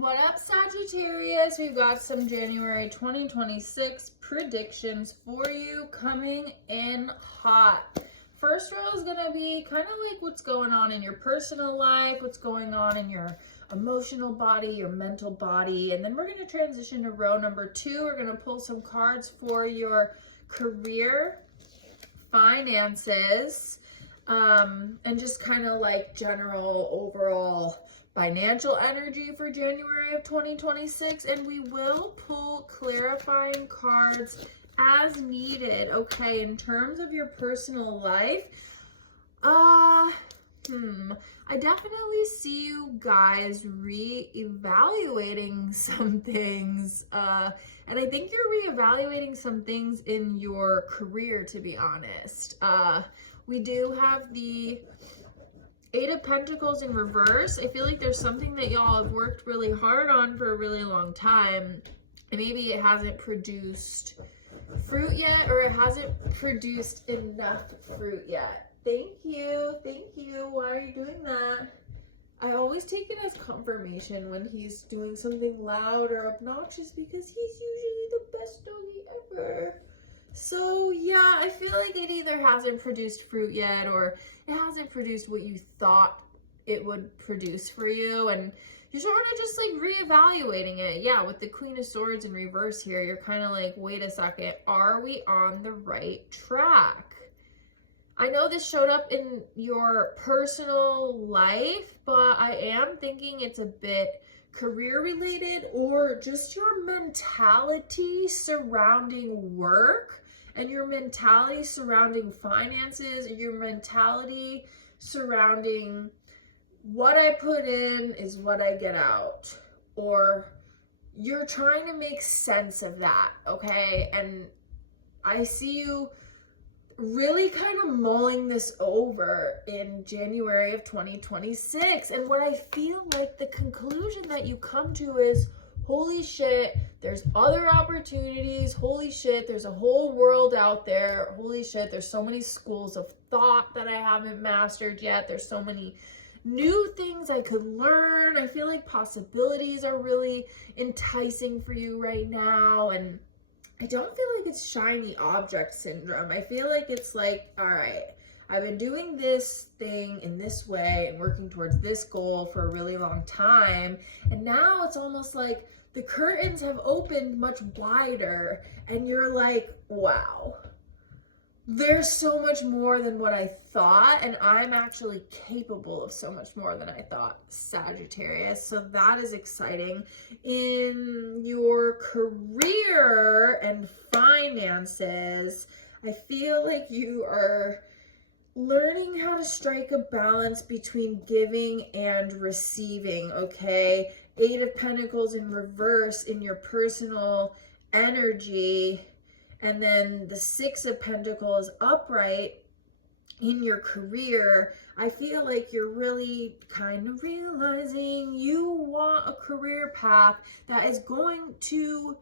What up, Sagittarius? We've got some January 2026 predictions for you coming in hot. First row is going to be kind of like what's going on in your personal life, what's going on in your emotional body, your mental body. And then we're going to transition to row number 2. We're going to pull some cards for your career, finances, and just kind of like general overall financial energy for January of 2026, and we will pull clarifying cards as needed. Okay, in terms of your personal life, I definitely see you guys reevaluating some things, and I think you're reevaluating some things in your career, to be honest. We do have the 8 of Pentacles in reverse. I feel like there's something that y'all have worked really hard on for a really long time, and maybe it hasn't produced fruit yet, or it hasn't produced enough fruit yet. Thank you. Why are you doing that? I always take it as confirmation when he's doing something loud or obnoxious, because he's usually the best doggy ever. So yeah, I feel like it either hasn't produced fruit yet, or it hasn't produced what you thought it would produce for you, and you're sort of just like reevaluating it. Yeah, with the Queen of Swords in reverse here, you're kind of like, wait a second, are we on the right track? I know this showed up in your personal life, but I am thinking it's a bit career related, or just your mentality surrounding work, and your mentality surrounding finances, and your mentality surrounding what I put in is what I get out, or you're trying to make sense of that, okay? And I see you really kind of mulling this over in January of 2026. And what I feel like the conclusion that you come to is, holy shit, there's other opportunities. Holy shit, there's a whole world out there. Holy shit, there's so many schools of thought that I haven't mastered yet. There's so many new things I could learn. I feel like possibilities are really enticing for you right now. And I don't feel like it's shiny object syndrome. I feel like it's like, all right, I've been doing this thing in this way and working towards this goal for a really long time. And now it's almost like the curtains have opened much wider, and you're like, wow, there's so much more than what I thought, and I'm actually capable of so much more than I thought, Sagittarius. So that is exciting. In your career and finances, I feel like you are learning how to strike a balance between giving and receiving, okay? 8 of Pentacles in reverse in your personal energy, and then the 6 of Pentacles upright in your career. I feel like you're really kind of realizing you want a career path that is going to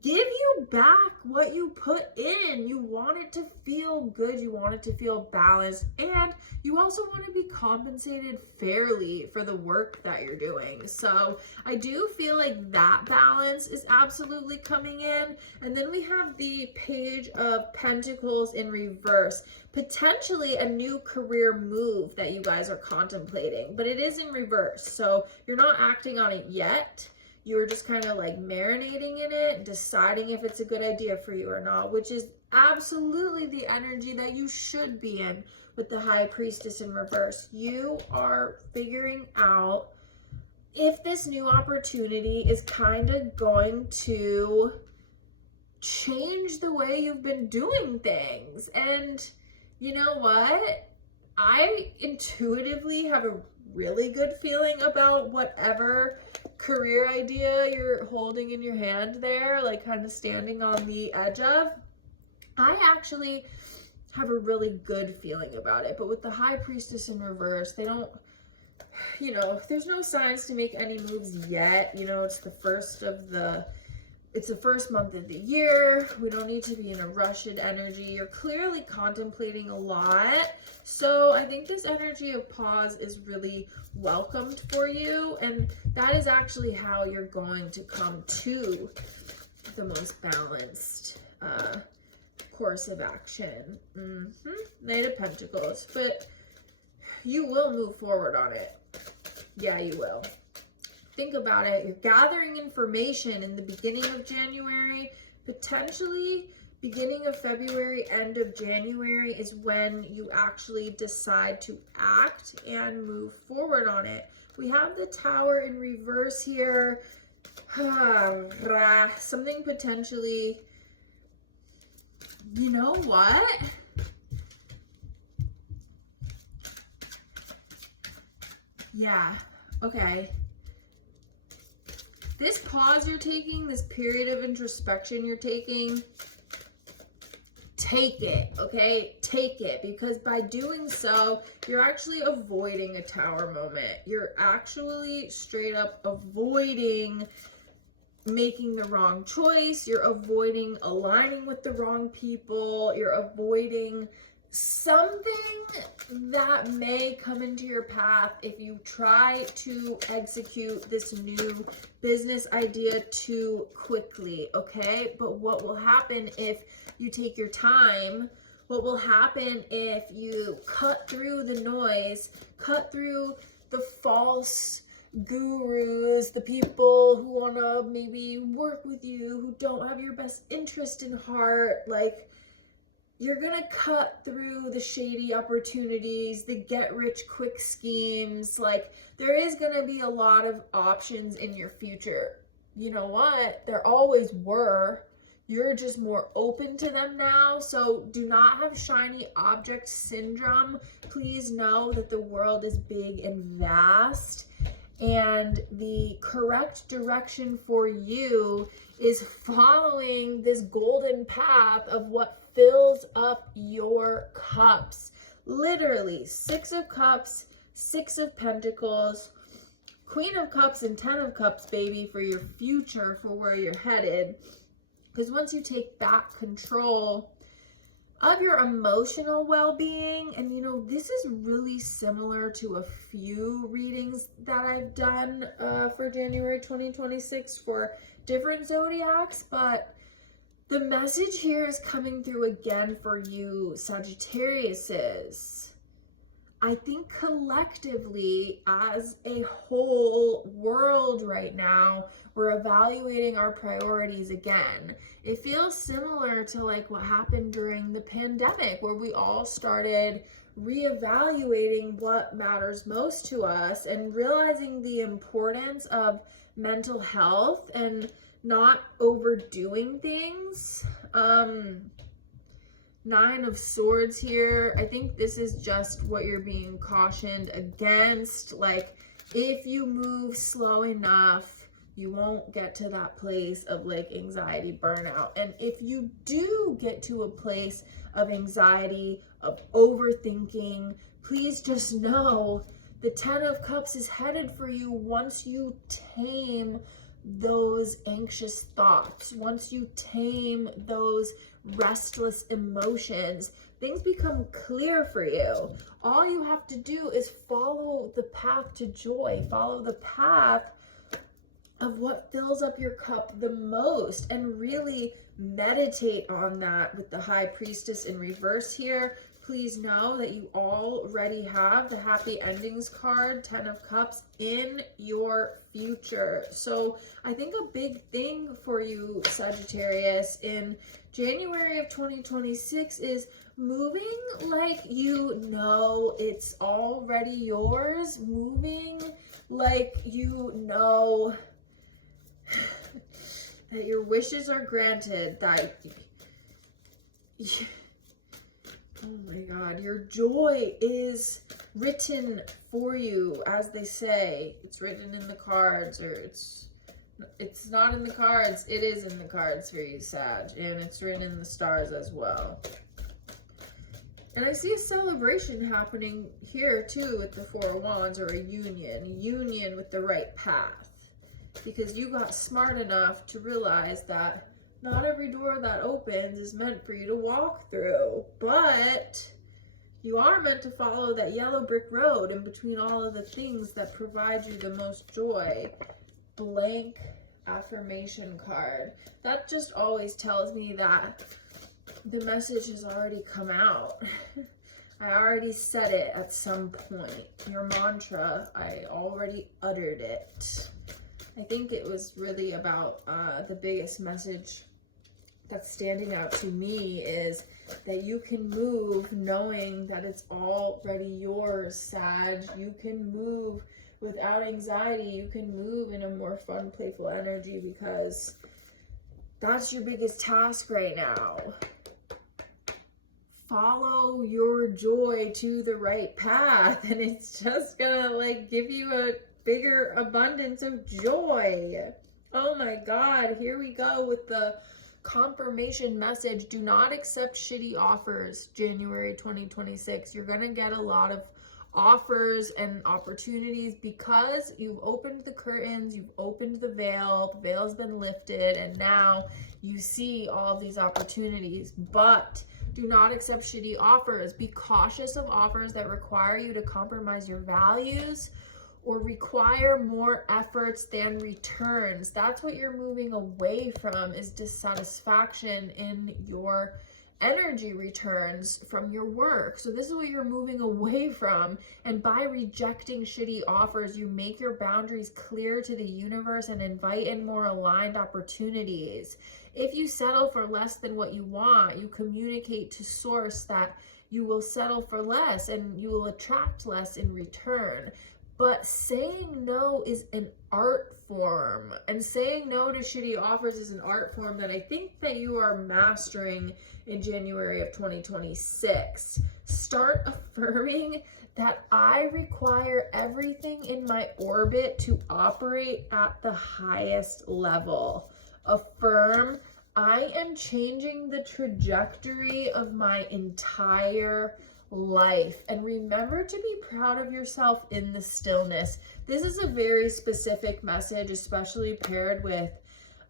give you back what you put in. You want it to feel good. You want it to feel balanced. And you also want to be compensated fairly for the work that you're doing. So I do feel like that balance is absolutely coming in. And then we have the Page of Pentacles in reverse. Potentially a new career move that you guys are contemplating, but it is in reverse. So you're not acting on it yet. You're just kind of like marinating in it, deciding if it's a good idea for you or not, which is absolutely the energy that you should be in with the High Priestess in reverse. You are figuring out if this new opportunity is kind of going to change the way you've been doing things. And you know what? I intuitively have a really good feeling about whatever career idea you're holding in your hand there, like kind of standing on the edge of. I actually have a really good feeling about it. But with the High Priestess in reverse, they don't, there's no signs to make any moves yet. It's the first of the It's the first month of the year. We don't need to be in a rushed energy. You're clearly contemplating a lot. So I think this energy of pause is really welcomed for you. And that is actually how you're going to come to the most balanced course of action. Knight of Pentacles. But you will move forward on it. Yeah, you will. Think about it. You're gathering information in the beginning of January, potentially beginning of February, end of January is when you actually decide to act and move forward on it. We have the Tower in reverse here. Something potentially, you know what? Yeah, okay. This pause you're taking, this period of introspection you're taking, take it, okay? Take it, because by doing so, you're actually avoiding a Tower moment. You're actually straight up avoiding making the wrong choice. You're avoiding aligning with the wrong people. You're avoiding something that may come into your path if you try to execute this new business idea too quickly, okay? But what will happen if you take your time? What will happen if you cut through the noise, cut through the false gurus, the people who want to maybe work with you, who don't have your best interest in heart? Like, you're going to cut through the shady opportunities, the get-rich-quick schemes. Like, there is going to be a lot of options in your future. You know what? There always were. You're just more open to them now. So do not have shiny object syndrome. Please know that the world is big and vast. And the correct direction for you is following this golden path of what fills up your cups. Literally, 6 of Cups, 6 of Pentacles, Queen of Cups, and 10 of Cups, baby, for your future, for where you're headed. Because once you take back control of your emotional well-being, and you know, this is really similar to a few readings that I've done for January 2026 for different zodiacs, but the message here is coming through again for you Sagittariuses. I think collectively, as a whole world right now, we're evaluating our priorities again. It feels similar to like what happened during the pandemic, where we all started reevaluating what matters most to us and realizing the importance of mental health and not overdoing things. 9 of Swords here. I think this is just what you're being cautioned against. Like, if you move slow enough, you won't get to that place of like anxiety burnout. And if you do get to a place of anxiety, of overthinking, please just know the 10 of Cups is headed for you once you tame those anxious thoughts, once you tame those restless emotions, things become clear for you. All you have to do is follow the path to joy, follow the path of what fills up your cup the most, and really meditate on that with the High Priestess in reverse here. Please know that you already have the Happy Endings card, 10 of Cups, in your future. So I think a big thing for you, Sagittarius, in January of 2026 is moving like you know it's already yours. Moving like you know that your wishes are granted, that oh my God, your joy is written for you, as they say. It's written in the cards, or it's not in the cards. It is in the cards for you, Sag, and it's written in the stars as well. And I see a celebration happening here too with the 4 of Wands, or a union with the right path. because you got smart enough to realize that not every door that opens is meant for you to walk through, but you are meant to follow that yellow brick road in between all of the things that provide you the most joy. Blank affirmation card. That just always tells me that the message has already come out. I already said it at some point. Your mantra, I already uttered it. I think it was really about the biggest message that's standing out to me is that you can move knowing that it's already yours, Sag. You can move without anxiety. You can move in a more fun, playful energy because that's your biggest task right now. Follow your joy to the right path, and it's just gonna like give you a bigger abundance of joy. Oh my God, here we go with the confirmation message. Do not accept shitty offers, January 2026. You're gonna get a lot of offers and opportunities because you've opened the curtains, you've opened the veil's been lifted, and now you see all of these opportunities. But do not accept shitty offers. Be cautious of offers that require you to compromise your values or require more efforts than returns. That's what you're moving away from, is dissatisfaction in your energy returns from your work. So this is what you're moving away from. And by rejecting shitty offers, you make your boundaries clear to the universe and invite in more aligned opportunities. If you settle for less than what you want, you communicate to source that you will settle for less and you will attract less in return. But saying no is an art form, and saying no to shitty offers is an art form that I think that you are mastering in January of 2026. Start affirming that I require everything in my orbit to operate at the highest level. Affirm, I am changing the trajectory of my entire life. And remember to be proud of yourself in the stillness. This is a very specific message, especially paired with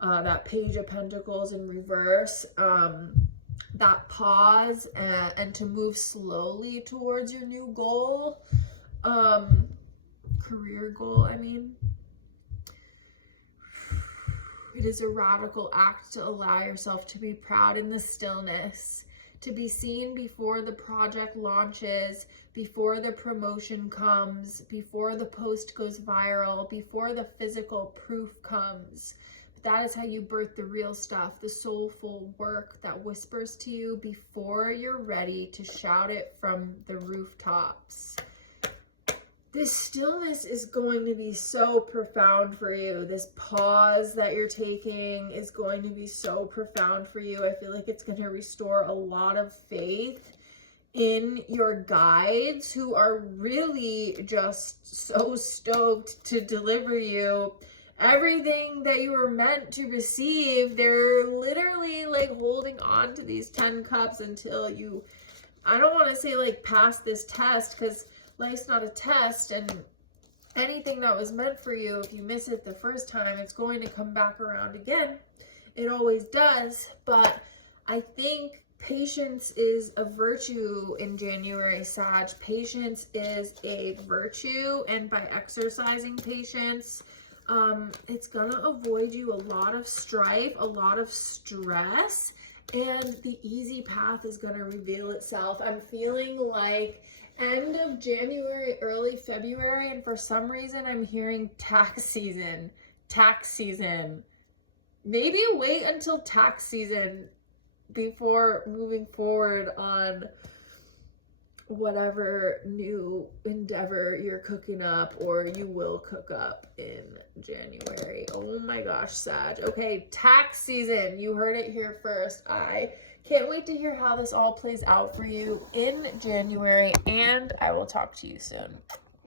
that Page of Pentacles in reverse. That pause and to move slowly towards your new goal. Career goal, I mean. It is a radical act to allow yourself to be proud in the stillness, to be seen before the project launches, before the promotion comes, before the post goes viral, before the physical proof comes. But that is how you birth the real stuff, the soulful work that whispers to you before you're ready to shout it from the rooftops. This stillness is going to be so profound for you. This pause that you're taking is going to be so profound for you. I feel like it's going to restore a lot of faith in your guides, who are really just so stoked to deliver you everything that you were meant to receive. They're literally like holding on to these 10 cups until you, I don't want to say like pass this test, because life's not a test, and anything that was meant for you, if you miss it the first time, it's going to come back around again. It always does. But I think patience is a virtue in January, Sag. Patience is a virtue, and by exercising patience, it's gonna avoid you a lot of strife, a lot of stress, and the easy path is gonna reveal itself. I'm feeling like end of January, early February, and for some reason I'm hearing tax season. Maybe wait until tax season before moving forward on whatever new endeavor you're cooking up or you will cook up in January. Oh my gosh, Sag. Okay, tax season. You heard it here first. I can't wait to hear how this all plays out for you in January, and I will talk to you soon.